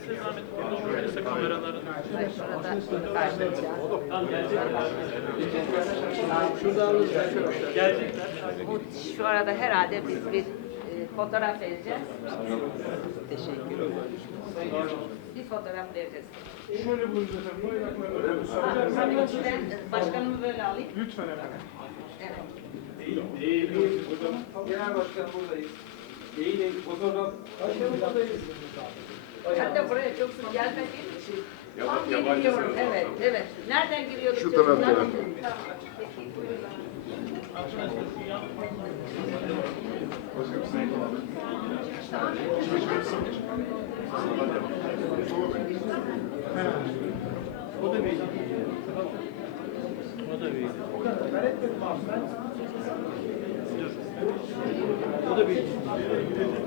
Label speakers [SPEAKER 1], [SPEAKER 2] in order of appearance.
[SPEAKER 1] Size zahmet burada olursa kameraların.
[SPEAKER 2] Ben şurada kaydedeceğim.
[SPEAKER 1] Tamam gelecekler.
[SPEAKER 3] Şurada
[SPEAKER 1] Gelecekler.
[SPEAKER 2] Bu şu arada herhalde biz bir e, fotoğraf vereceğiz. Teşekkür ederim. Bir fotoğraf vereceğiz.
[SPEAKER 3] Şöyle buyurun efendim. Bayrakları
[SPEAKER 2] ben başkanımı böyle alayım.
[SPEAKER 3] Lütfen efendim.
[SPEAKER 2] Evet.
[SPEAKER 4] Genel başkan buradayız. İyi de fotoğraf. Başkanım buradayız.
[SPEAKER 2] Ben de buraya çok sık gelmediğim için. Tam yeni giriyorum. Evet, evet. Nereden giriyorduk?
[SPEAKER 5] Şu taraftan.
[SPEAKER 2] Tamam.
[SPEAKER 1] O da bir. O da bir. O da bir.